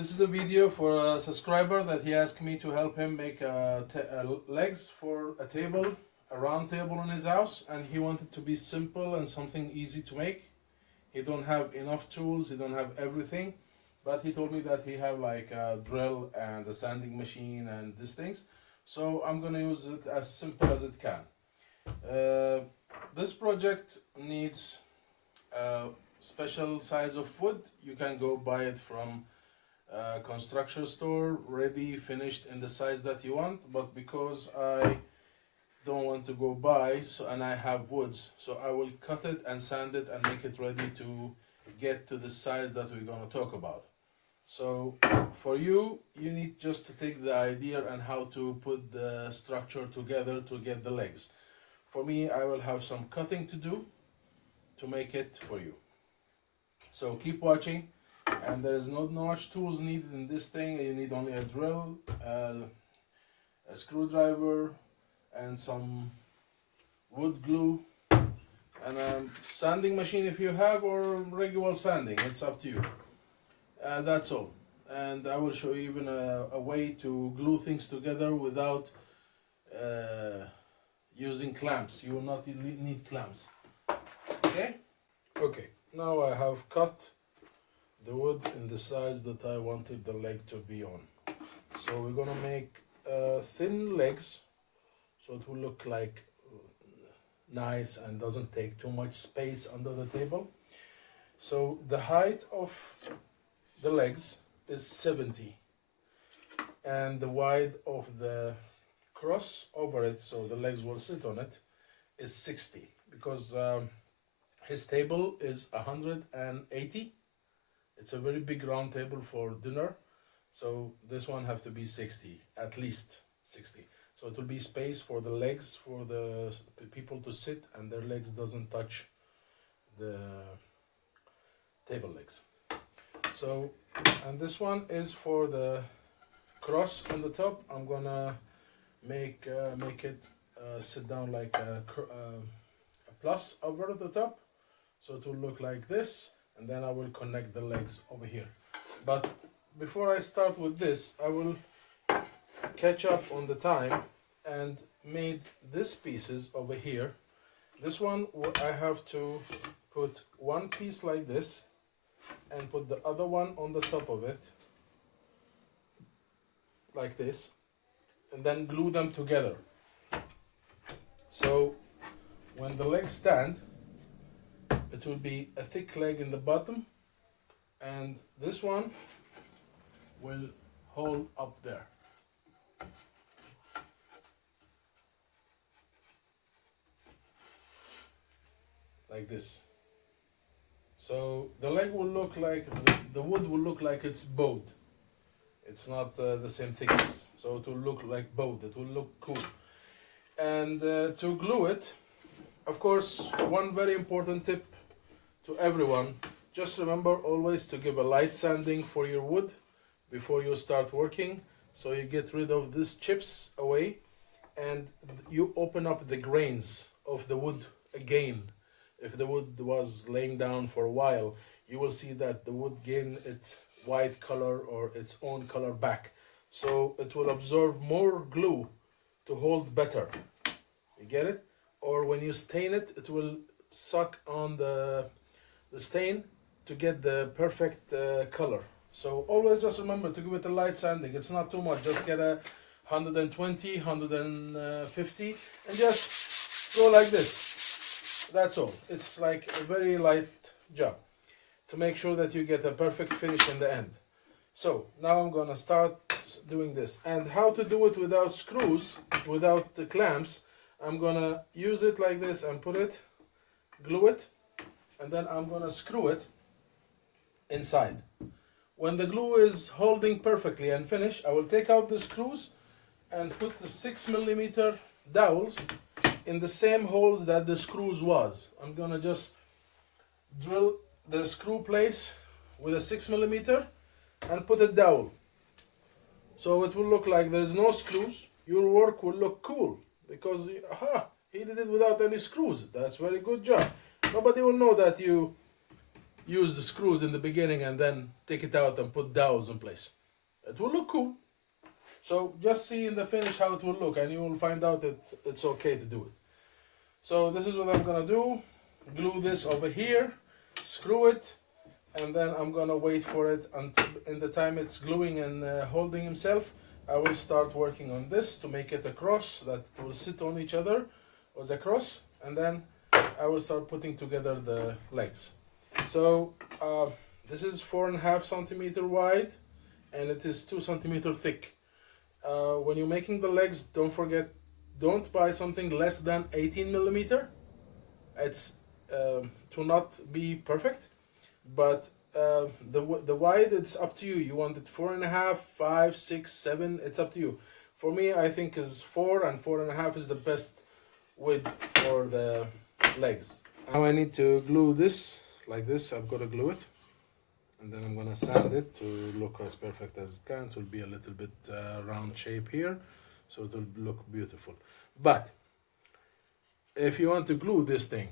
This is a video for a subscriber that he asked me to help him make legs for a table, a round table in his house, and he wanted to be simple and something easy to make. He don't have enough tools, he don't have everything, but he told me that he have like a drill and a sanding machine and these things. So I'm gonna use it as simple as it can. This project needs a special size of wood. You can go buy it from a construction store, ready, finished in the size that you want, but because I don't want to go buy, and I have woods, so I will cut it and sand it and make it ready to get to the size that we're going to talk about. So for you need just to take the idea and how to put the structure together to get the legs. For me, I will have some cutting to do to make it for you. So keep watching, and there is not much tools needed in this thing. You need only a drill, a screwdriver, and some wood glue, and a sanding machine if you have, or regular sanding, it's up to you. That's all. And I will show you even a way to glue things together without using clamps. You will not need clamps. Okay? Okay, now I have cut the wood in the size that I wanted the leg to be on. So we're gonna make thin legs, so it will look like nice and doesn't take too much space under the table. So the height of the legs is 70, and the width of the cross over it, so the legs will sit on it, is 60, because his table is 180. It's a very big round table for dinner, so this one have to be 60, at least 60. So it will be space for the legs, for the people to sit, and their legs doesn't touch the table legs. So, and this one is for the cross on the top. I'm gonna make it sit down like a plus over the top, so it will look like this, and then I will connect the legs over here. But before I start with this, I will catch up on the time and made these pieces over here. This one I have to put one piece like this and put the other one on the top of it like this, and then glue them together. So when the legs stand, it will be a thick leg in the bottom, and this one will hold up there. Like this. So the leg will look like, the wood will look like it's bowed. It's not the same thickness, so it will look like bowed. It will look cool. And to glue it, of course, one very important tip to everyone, just remember always to give a light sanding for your wood before you start working, so you get rid of these chips away, and you open up the grains of the wood again. If the wood was laying down for a while, you will see that the wood gain its white color or its own color back. So it will absorb more glue to hold better. You get it? Or when you stain it, it will suck on the stain to get the perfect color. So always just remember to give it a light sanding. It's not too much. Just get a 120, 150, and just go like this. That's all. It's like a very light job to make sure that you get a perfect finish in the end. So now I'm gonna start doing this, and how to do it without screws, without the clamps. I'm gonna use it like this and put it, glue it, and then I'm gonna screw it inside. When the glue is holding perfectly and finished, I will take out the screws and put the 6mm dowels in the same holes that the screws was. I'm gonna just drill the screw place with a 6mm and put a dowel. So it will look like there's no screws. Your work will look cool because he did it without any screws. That's very good job. Nobody will know that you use the screws in the beginning and then take it out and put dowels in place. It will look cool. So just see in the finish how it will look, and you will find out that it's okay to do it. So this is what I'm gonna do. Glue this over here, screw it, and then I'm gonna wait for it, and in the time it's gluing and holding himself, I will start working on this to make it a cross that will sit on each other as a cross, and then I will start putting together the legs. So this is 4.5 centimeter wide, and it is 2 centimeter thick. When you're making the legs, don't forget, don't buy something less than 18 millimeter. It's to not be perfect, but the wide, it's up to you. You want it 4.5, 5, 6, 7, it's up to you. For me, I think is 4, and 4.5 is the best width for the legs. Now I need to glue this like this. I've got to glue it, and then I'm gonna sand it to look as perfect as it can. It will be a little bit round shape here, so it will look beautiful. But if you want to glue this thing,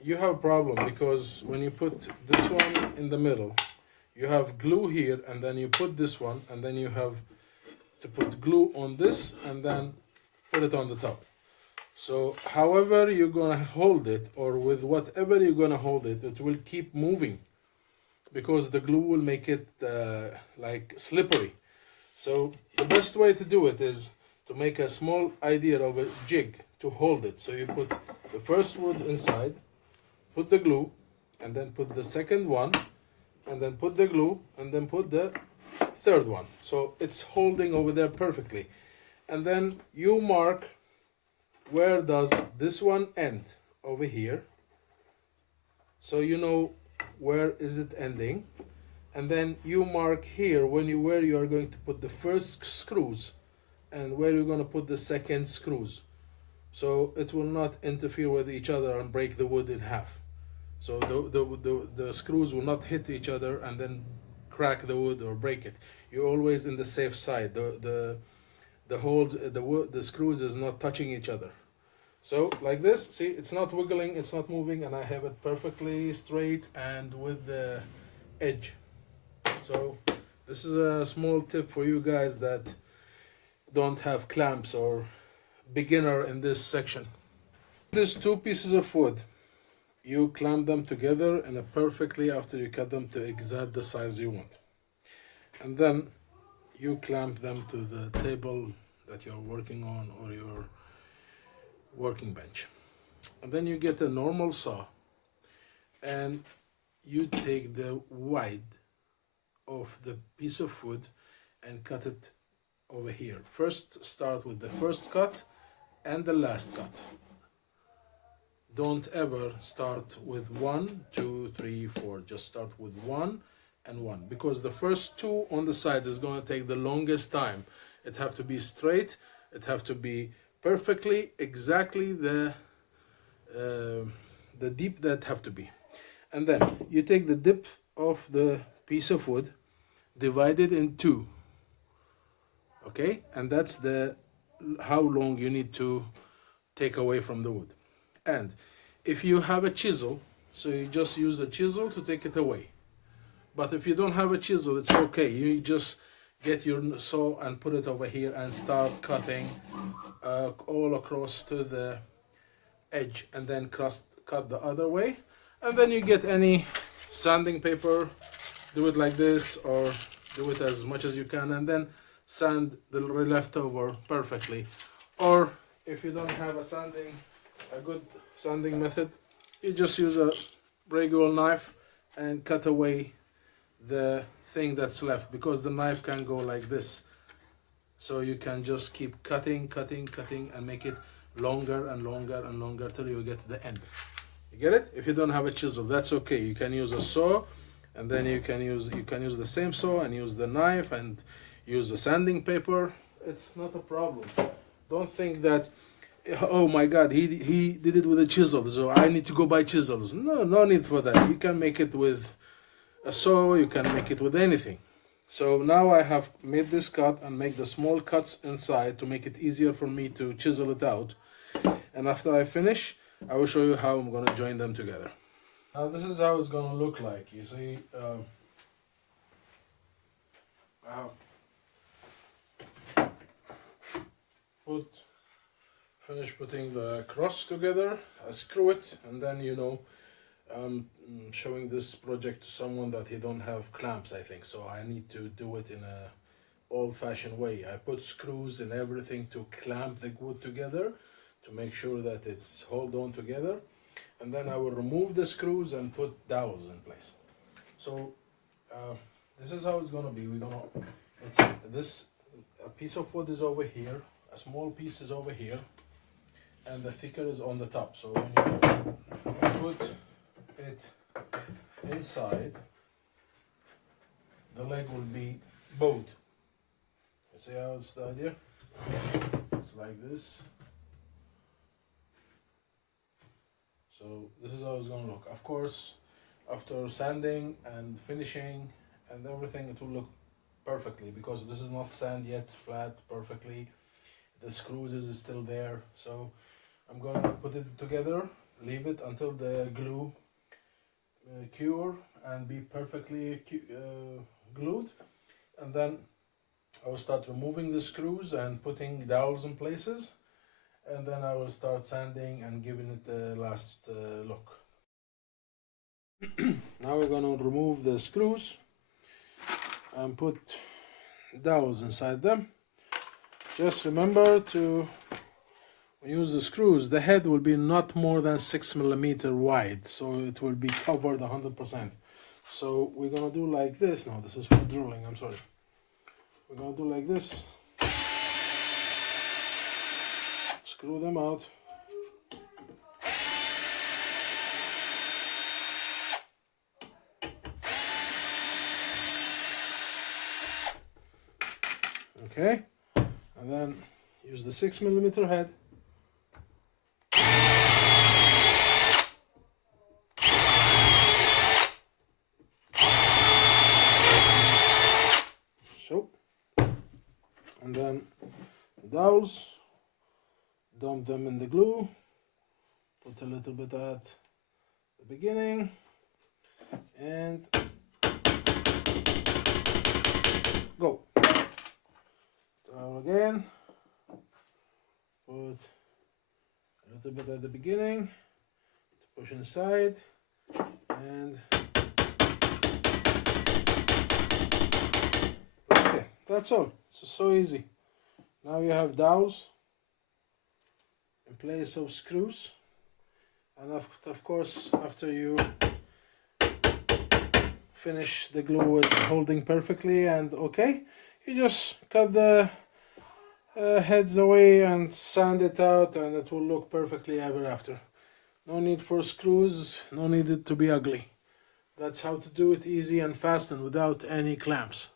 you have a problem, because when you put this one in the middle, you have glue here, and then you put this one, and then you have to put glue on this and then put it on the top. So however you're gonna hold it, or with whatever you're gonna hold it, it will keep moving, because the glue will make it like slippery. So the best way to do it is to make a small idea of a jig to hold it. So you put the first wood inside, put the glue, and then put the second one, and then put the glue, and then put the third one. So it's holding over there perfectly. And then you mark where does this one end over here, so you know where is it ending. And then you mark here where you are going to put the first screws and where you're going to put the second screws, so it will not interfere with each other and break the wood in half. So the screws will not hit each other and then crack the wood or break it. You're always in the safe side. The holes, the screws is not touching each other. So like this, see, it's not wiggling, it's not moving, and I have it perfectly straight and with the edge. So this is a small tip for you guys that don't have clamps or beginner in this section. These 2 pieces of wood, you clamp them together in a perfectly after you cut them to exact the size you want. And then you clamp them to the table that you're working on or your working bench. And then you get a normal saw, and you take the wide of the piece of wood and cut it over here. First, start with the first cut and the last cut. Don't ever start with 1, 2, 3, 4. Just start with 1 and 1, because the first 2 on the sides is going to take the longest time. It have to be straight, it have to be perfectly exactly the deep that have to be. And then you take the depth of the piece of wood, divide it in 2, okay, and that's the how long you need to take away from the wood. And if you have a chisel, so you just use a chisel to take it away. But if you don't have a chisel, it's okay, you just get your saw and put it over here and start cutting all across to the edge, and then cut the other way. And then you get any sanding paper, do it like this, or do it as much as you can, and then sand the leftover perfectly. Or if you don't have a good sanding method, you just use a regular knife and cut away the thing that's left, because the knife can go like this. So you can just keep cutting and make it longer and longer and longer till you get to the end. You get it? If you don't have a chisel, that's okay. You can use a saw, and then you can use the same saw and use the knife and use the sanding paper. It's not a problem. Don't think that, oh my God, he did it with a chisel, so I need to go buy chisels. No need for that. You can make it with a saw, you can make it with anything. So now I have made this cut and make the small cuts inside to make it easier for me to chisel it out. And after I finish, I will show you how I'm going to join them together. Now this is how it's gonna look like. You see, I have put finish putting the cross together. I screw it, and then I'm showing this project to someone that he don't have clamps. I think so. I need to do it in a old-fashioned way. I put screws and everything to clamp the wood together to make sure that it's hold on together, and then I will remove the screws and put dowels in place. So this is how it's gonna be. A piece of wood is over here, a small piece is over here, and the thicker is on the top. So when you put it inside, the leg will be bowed. You see how it's the idea? It's like this. So this is how it's gonna look. Of course, after sanding and finishing and everything, it will look perfectly, because this is not sand yet flat perfectly. The screws is still there. So I'm gonna put it together, leave it until the glue cure and be perfectly glued, and then I will start removing the screws and putting dowels in places, and then I will start sanding and giving it the last look. Now we're gonna remove the screws and put dowels inside them. Just remember to use the screws. The head will be not more than 6 millimeter wide, so it will be covered 100%. So we're gonna do like this. Now this is for drilling, I'm sorry. We're gonna do like this. Screw them out. Okay, and then use the 6 millimeter head. So, and then the dowels, dump them in the glue, put a little bit at the beginning, and go. Dowel again, put a little bit at the beginning to push inside, and okay, that's all. It's so easy. Now you have dowels in place of screws, and of course, after you finish, the glue is holding perfectly and okay, you just cut the heads away and sand it out, and it will look perfectly ever after. No need for screws, no need it to be ugly. That's how to do it easy and fast and without any clamps.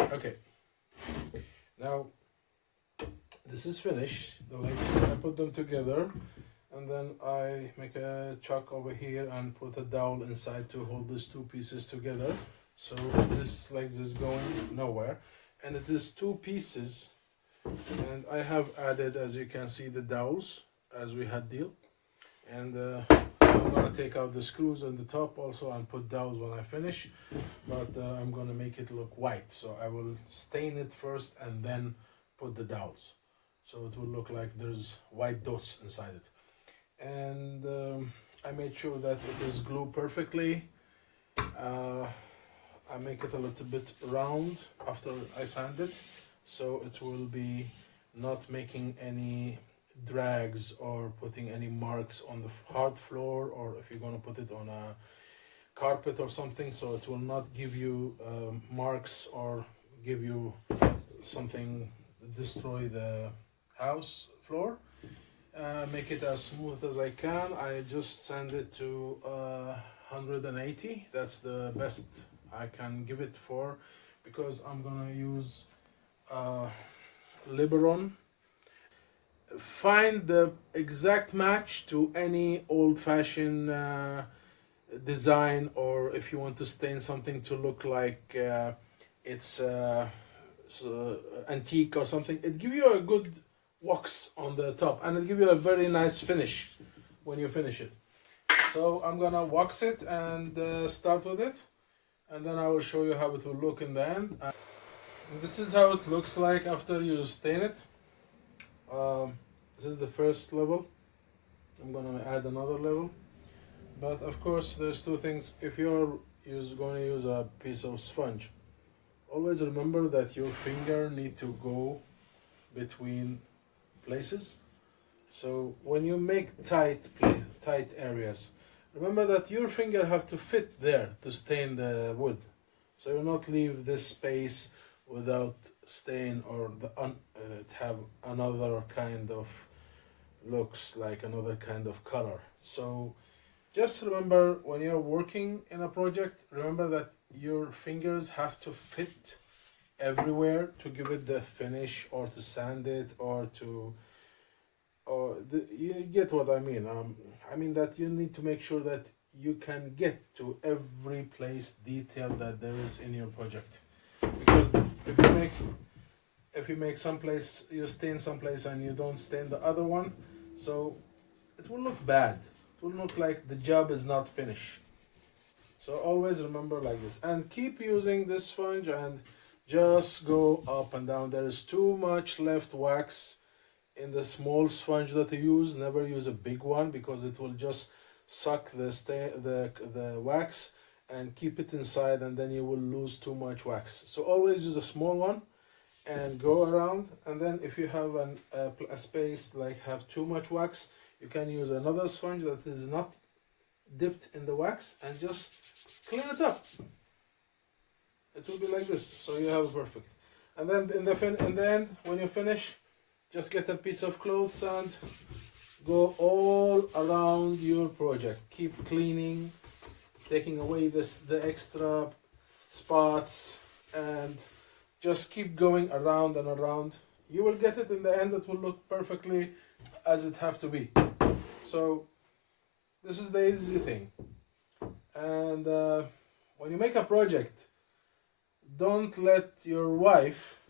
Okay, now this is finished. The legs, I put them together, and then I make a chuck over here and put a dowel inside to hold these two pieces together. So this legs is going nowhere, and it is two pieces, and I have added, as you can see, the dowels as we had deal, and I'm gonna take out the screws on the top also and put dowels when I finish, but I'm gonna make it look white, so I will stain it first and then put the dowels, so it will look like there's white dots inside it. And I made sure that it is glued perfectly. I make it a little bit round after I sand it, so it will be not making any drags or putting any marks on the hard floor, or if you're gonna put it on a carpet or something, so it will not give you marks or give you something, destroy the house floor. Make it as smooth as I can. I just send it to 180. That's the best I can give it for, because I'm gonna use Liberon. Find the exact match to any old-fashioned design, or if you want to stain something to look like it's antique or something, it give you a good wax on the top, and it'll give you a very nice finish when you finish it. So I'm gonna wax it and start with it, and then I will show you how it will look in the end. This is how it looks like after you stain it. This is the first level. I'm gonna add another level, but of course there's two things. If you're going to use a piece of sponge, always remember that your finger need to go between places. So when you make tight areas, remember that your finger have to fit there to stain the wood. So you not leave this space without stain, or have another kind of looks like another kind of color. So just remember, when you're working in a project, remember that your fingers have to fit everywhere to give it the finish, or to sand it, or to, you get what I mean. I mean that you need to make sure that you can get to every place detail that there is in your project. Because if you make someplace, you stain someplace and you don't stain the other one, so it will look bad. It will look like the job is not finished. So always remember like this, and keep using this sponge and just go up and down. There is too much left wax in the small sponge that you use. Never use a big one, because it will just suck the wax and keep it inside, and then you will lose too much wax. So always use a small one and go around. And then if you have a space like have too much wax, you can use another sponge that is not dipped in the wax and just clean it up. It will be like this, so you have perfect. And then in the end, when you finish, just get a piece of clothes and go all around your project. Keep cleaning, taking away the extra spots, and just keep going around and around. You will get it in the end. It will look perfectly as it have to be. So this is the easy thing. And when you make a project, don't let your wife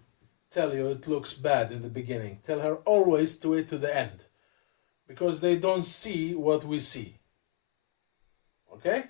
tell you it looks bad in the beginning. Tell her always to wait to the end, because they don't see what we see. Okay?